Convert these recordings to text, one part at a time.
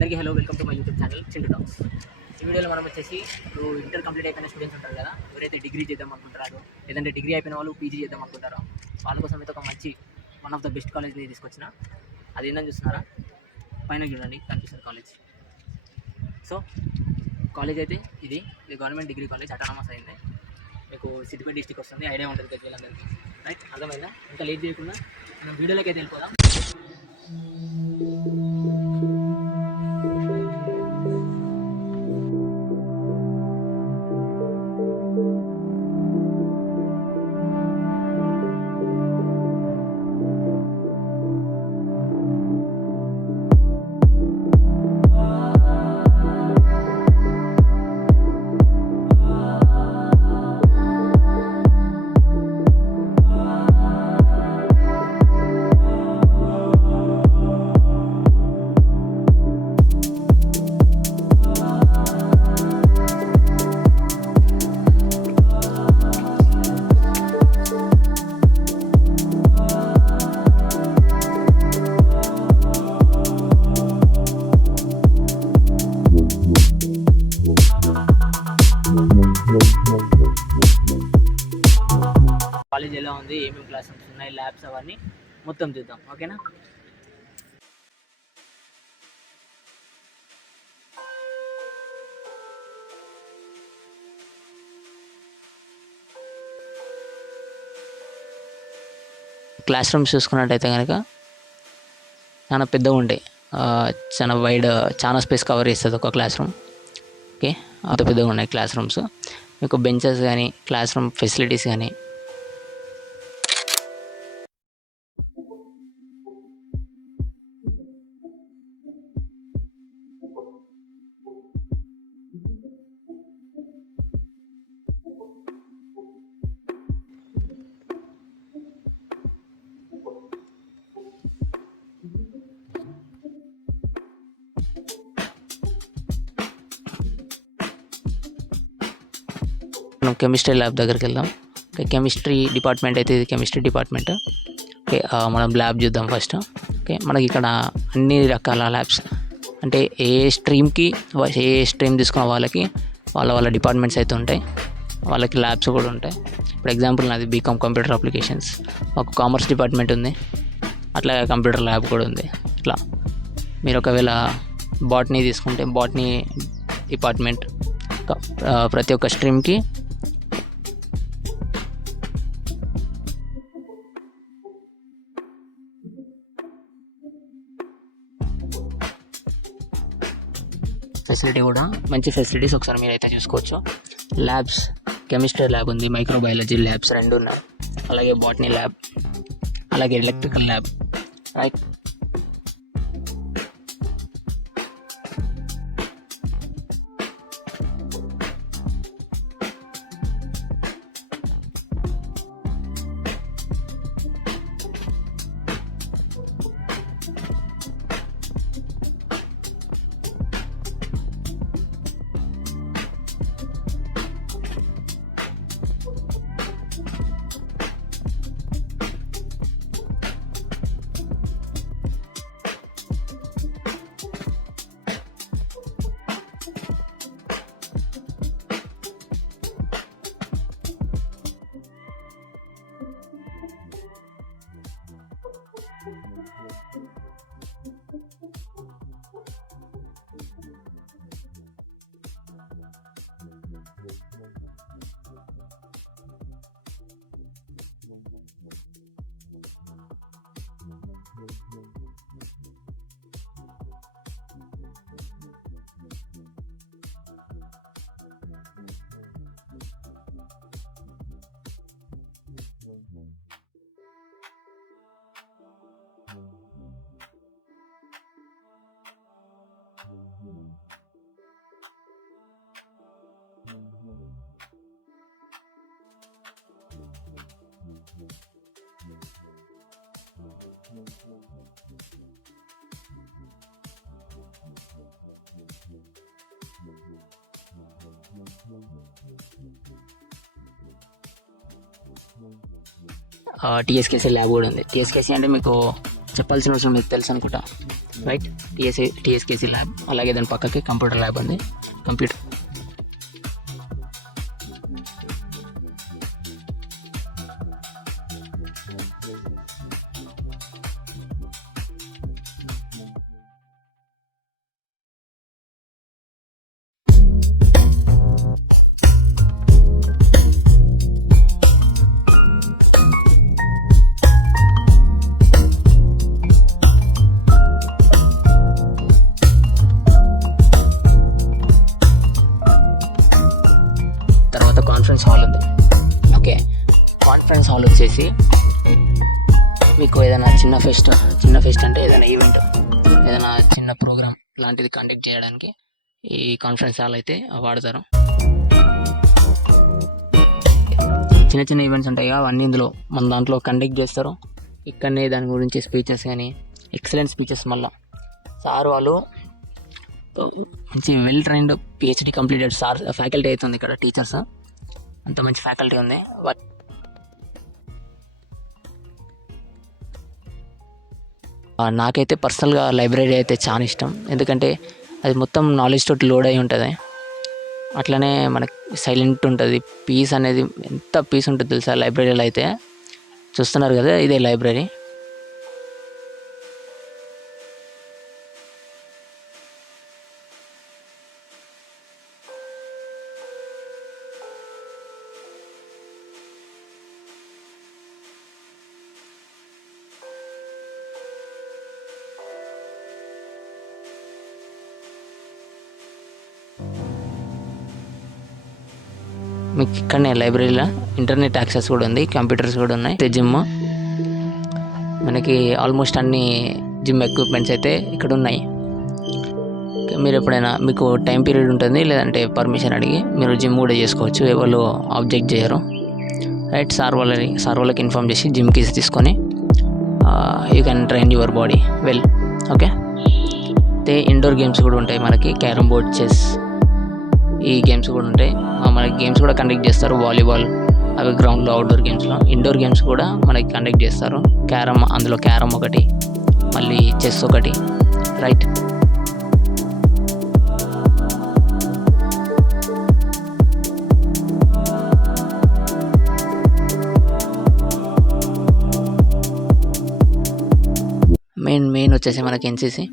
అందరికీ hello, welcome to my YouTube channel Chintu టాక్స్. ఈ వీడియోలో మనం వచ్చేసి ఇప్పుడు ఇంటర్ కంప్లీట్ అయిపోయిన స్టూడెంట్స్ ఉంటారు కదా, ఎవరైతే డిగ్రీ చేద్దాం అనుకుంటారో లేదంటే డిగ్రీ అయిపోయిన వాళ్ళు పీజీ చేద్దాం అనుకుంటారో వాళ్ళ కోసం అయితే ఒక మంచి వన్ ఆఫ్ ద బెస్ట్ కాలేజ్ని తీసుకొచ్చిన. అది ఏందని చూస్తున్నారా? పైన చూడండి, కనిపిస్తుంది కాలేజ్. సో కాలేజ్ అయితే ఇది గవర్నమెంట్ డిగ్రీ కాలేజ్, అటానమస్ అయింది. మీకు సిద్దిపేట డిస్టిక్ వస్తుంది, ఐడియా ఉంటుంది ప్రజలందరికీ. రైట్, అర్థమైందా? ఇంకా లేట్ చేయకుండా మనం వీడియోలోకి అయితే వెళ్ళిపోదాం. కాలేజ్ ఎలా ఉంది, ఏమేమి క్లాసెస్ ఉన్నాయి, ల్యాబ్స్ అవన్నీ మొత్తం చూద్దాం. ఓకేనా? క్లాస్ రూమ్స్ చూసుకున్నట్టయితే కనుక చాలా పెద్దగా ఉంటాయి, చాలా వైడ్, చాలా స్పేస్ కవర్ చేస్తుంది ఒక క్లాస్ రూమ్. ఓకే, అంత పెద్దగా ఉన్నాయి క్లాస్ రూమ్స్. మీకు బెంచెస్ కానీ క్లాస్ రూమ్ ఫెసిలిటీస్ కానీ మనం కెమిస్ట్రీ ల్యాబ్ దగ్గరికి వెళ్దాం. ఓకే, కెమిస్ట్రీ డిపార్ట్మెంట్ అయితే ఇది కెమిస్ట్రీ డిపార్ట్మెంట్. ఓకే, మనం ల్యాబ్ చూద్దాం ఫస్ట్. ఓకే, మనకి ఇక్కడ అన్ని రకాల ల్యాబ్స్, అంటే ఏ స్ట్రీమ్ తీసుకున్న వాళ్ళకి వాళ్ళ డిపార్ట్మెంట్స్ అయితే ఉంటాయి, వాళ్ళకి ల్యాబ్స్ కూడా ఉంటాయి. ఇప్పుడు ఎగ్జాంపుల్ నాది బీకామ్ కంప్యూటర్ అప్లికేషన్స్, మాకు కామర్స్ డిపార్ట్మెంట్ ఉంది, అట్లాగే కంప్యూటర్ ల్యాబ్ కూడా ఉంది. ఇట్లా మీరు ఒకవేళ బాటనీ తీసుకుంటే బాటనీ డిపార్ట్మెంట్, ప్రతి ఒక్క స్ట్రీమ్కి ఫెసిలిటీ కూడా మంచి ఫెసిలిటీస్ ఒకసారి మీరు అయితే చూసుకోవచ్చు. ల్యాబ్స్, కెమిస్ట్రీ ల్యాబ్ ఉంది, మైక్రోబయాలజీ ల్యాబ్స్ 2 ఉన్నాయి, అలాగే బాటనీ ల్యాబ్, అలాగే ఎలక్ట్రికల్ ల్యాబ్. రైట్, టీఎస్కేసీ ల్యాబ్ కూడా ఉంది. టీఎస్కేసీ అంటే మీకు చెప్పాల్సిన విషయం మీకు తెలుసు అనుకుంటా. రైట్. టీఎస్కేసీ ల్యాబ్, అలాగే దాని పక్కకి కంప్యూటర్ ల్యాబ్ ఉంది. కంప్యూటర్ తర్వాత కాన్ఫరెన్స్ హాల్ ఉంది. ఓకే, కాన్ఫరెన్స్ హాల్ వచ్చేసి మీకు ఏదైనా చిన్న ఫెస్ట్ అంటే ఏదైనా ఈవెంట్, ఏదైనా చిన్న ప్రోగ్రామ్ లాంటిది కండక్ట్ చేయడానికి ఈ కాన్ఫరెన్స్ హాల్ అయితే వాడతారు. చిన్న చిన్న ఈవెంట్స్ ఉంటాయి అవన్నీ ఇందులో మన దాంట్లో కండక్ట్ చేస్తారు. ఇక్కడనే దాని గురించి స్పీచెస్ కానీ ఎక్సలెంట్ స్పీచెస్. మళ్ళీ సార్ వాళ్ళు మంచి well trained PhD completed faculty అవుతుంది ఇక్కడ. టీచర్స్ అంత మంచి ఫ్యాకల్టీ ఉంది. బట్ నాకైతే పర్సనల్గా లైబ్రరీ అయితే చాలా ఇష్టం. ఎందుకంటే అది మొత్తం నాలెడ్జ్ తోటి లోడ్ అయి ఉంటుంది. అట్లనే మనకి సైలెంట్ ఉంటుంది. పీస్ అనేది ఎంత పీస్ ఉంటుంది తెలుసా లైబ్రరీలో అయితే. చూస్తున్నారు కదా, ఇదే లైబ్రరీ. మీకు ఇక్కడనే లైబ్రరీలో ఇంటర్నెట్ యాక్సెస్ కూడా ఉంది, కంప్యూటర్స్ కూడా ఉన్నాయి. జిమ్, మనకి ఆల్మోస్ట్ అన్ని జిమ్ ఎక్విప్మెంట్స్ అయితే ఇక్కడ ఉన్నాయి. మీరు ఎప్పుడైనా మీకు టైం పీరియడ్ ఉంటుంది, లేదంటే పర్మిషన్ అడిగి మీరు జిమ్ కూడా చేసుకోవచ్చు. ఎవరు ఆబ్జెక్ట్ చేయరు. రైట్. సార్ వాళ్ళకి ఇన్ఫామ్ చేసి జిమ్ కీస్ తీసుకొని you can train your body well. Okay. అయితే ఇండోర్ గేమ్స్ కూడా ఉంటాయి మనకి. క్యారమ్ బోర్డ్, చెస్, ఈ గేమ్స్ కూడా ఉంటాయి. మనకి గేమ్స్ కూడా కండక్ట్ చేస్తారు. వాలీబాల్ అవి గ్రౌండ్లో, అవుట్డోర్ గేమ్స్లో. ఇండోర్ గేమ్స్ కూడా మనకి కండక్ట్ చేస్తారు. అందులో క్యారమ్ ఒకటి, మళ్ళీ చెస్ ఒకటి. రైట్. మెయిన్ వచ్చేసి మనకి ఎన్సీసీ.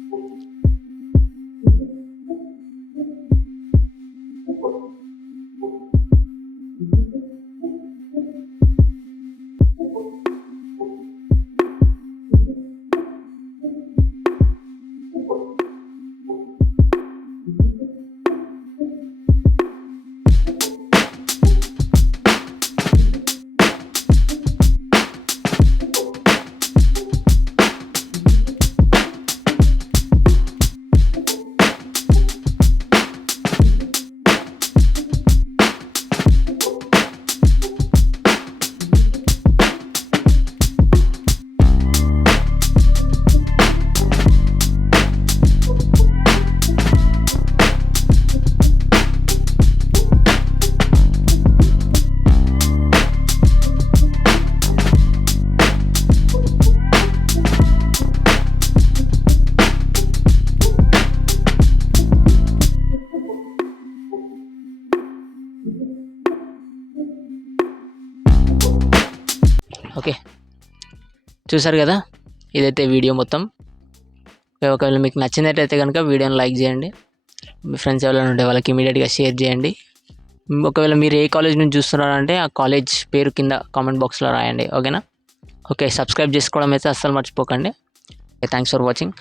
ఓకే, చూసారు కదా, ఇదైతే వీడియో మొత్తం. ఒకవేళ మీకు నచ్చినట్టయితే కనుక వీడియోని లైక్ చేయండి. మీ ఫ్రెండ్స్ ఎవరైనా ఉంటే వాళ్ళకి ఇమీడియట్గా షేర్ చేయండి. ఒకవేళ మీరు ఏ కాలేజ్ నుంచి చూస్తున్నారంటే ఆ కాలేజ్ పేరు కింద కామెంట్ బాక్స్లో రాయండి. ఓకేనా? ఓకే, సబ్స్క్రైబ్ చేసుకోవడం అయితే అస్సలు మర్చిపోకండి. Thanks for watching.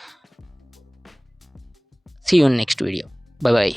See you in next video. Bye bye.